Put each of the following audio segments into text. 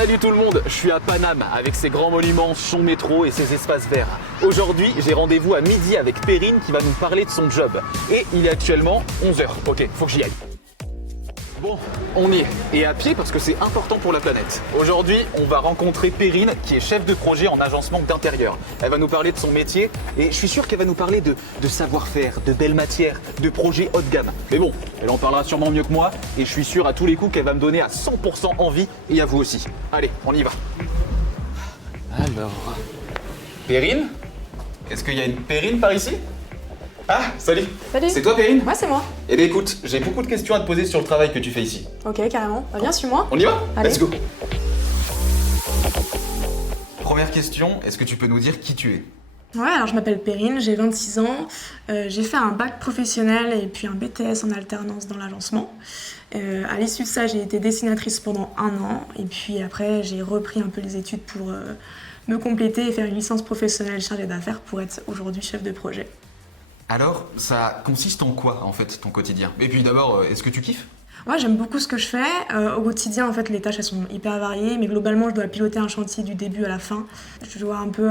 Salut tout le monde, je suis à Paname avec ses grands monuments, son métro et ses espaces verts. Aujourd'hui, j'ai rendez-vous à midi avec Perrine qui va nous parler de son job. Et il est actuellement 11h. Ok, faut que j'y aille. Bon, on y est. Et à pied parce que c'est important pour la planète. Aujourd'hui, on va rencontrer Perrine qui est chef de projet en agencement d'intérieur. Elle va nous parler de son métier et je suis sûr qu'elle va nous parler de savoir-faire, de belles matières, de projets haut de gamme. Mais bon, elle en parlera sûrement mieux que moi et je suis sûr à tous les coups qu'elle va me donner à 100% envie et à vous aussi. Allez, on y va. Alors... Perrine ? Est-ce qu'il y a une Perrine par ici ? Ah, salut. Salut. C'est toi Perrine ? Ouais, c'est moi. Eh bien écoute, j'ai beaucoup de questions à te poser sur le travail que tu fais ici. Ok, carrément. Bah, viens, suis-moi. On y va ? Allez. Let's go. Première question, est-ce que tu peux nous dire qui tu es ? Ouais, alors je m'appelle Perrine, j'ai 26 ans. J'ai fait un bac professionnel et puis un BTS en alternance dans l'agencement. À l'issue de ça, j'ai été dessinatrice pendant 1 an. Et puis après, j'ai repris un peu les études pour me compléter et faire une licence professionnelle chargée d'affaires pour être aujourd'hui chef de projet. Alors, ça consiste en quoi en fait ton quotidien ? Et puis d'abord, est-ce que tu kiffes ? Ouais, j'aime beaucoup ce que je fais. Au quotidien, en fait, les tâches elles sont hyper variées, mais globalement, je dois piloter un chantier du début à la fin. Je dois un peu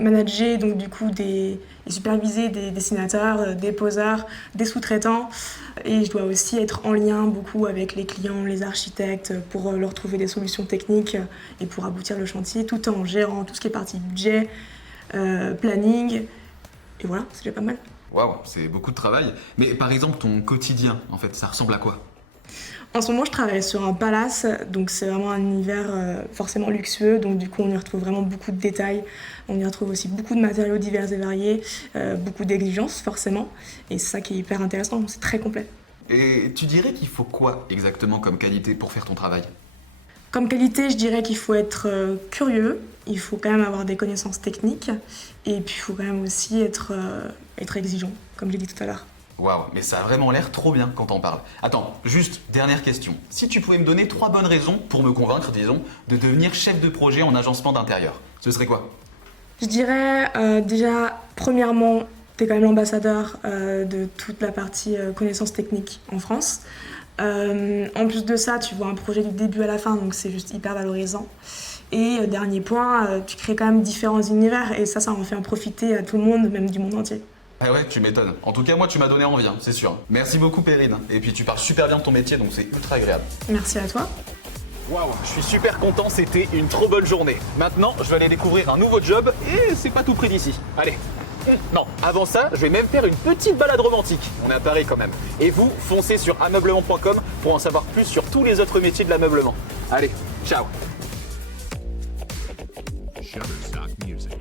manager, donc du coup, et superviser des dessinateurs, des poseurs, des sous-traitants. Et je dois aussi être en lien beaucoup avec les clients, les architectes, pour leur trouver des solutions techniques et pour aboutir le chantier, tout en gérant tout ce qui est partie budget, planning. Et voilà, c'est déjà pas mal. Waouh, c'est beaucoup de travail. Mais par exemple, ton quotidien, en fait, ça ressemble à quoi ? En ce moment, je travaille sur un palace, donc c'est vraiment un univers forcément luxueux, donc du coup on y retrouve vraiment beaucoup de détails, on y retrouve aussi beaucoup de matériaux divers et variés, beaucoup d'exigences forcément, et c'est ça qui est hyper intéressant, c'est très complet. Et tu dirais qu'il faut quoi exactement comme qualité pour faire ton travail ? Comme qualité, je dirais qu'il faut être curieux, il faut quand même avoir des connaissances techniques, et puis il faut quand même aussi être exigeant, comme j'ai dit tout à l'heure. Waouh, mais ça a vraiment l'air trop bien quand on parle. Attends, juste dernière question. Si tu pouvais me donner 3 bonnes raisons pour me convaincre, disons, de devenir chef de projet en agencement d'intérieur, ce serait quoi ? Je dirais déjà, premièrement, t'es quand même l'ambassadeur de toute la partie connaissances techniques en France. En plus de ça, tu vois un projet du début à la fin, donc c'est juste hyper valorisant. Et dernier point, tu crées quand même différents univers et ça en fait en profiter à tout le monde, même du monde entier. Ah ouais, tu m'étonnes. En tout cas, moi, tu m'as donné envie, c'est sûr. Merci beaucoup, Perrine. Et puis, tu parles super bien de ton métier, donc c'est ultra agréable. Merci à toi. Waouh, je suis super content, c'était une trop bonne journée. Maintenant, je vais aller découvrir un nouveau job et c'est pas tout près d'ici. Allez. Non, avant ça, je vais même faire une petite balade romantique. On est à Paris quand même. Et vous, foncez sur ameublement.com pour en savoir plus sur tous les autres métiers de l'ameublement. Allez, ciao. Shutterstock Music.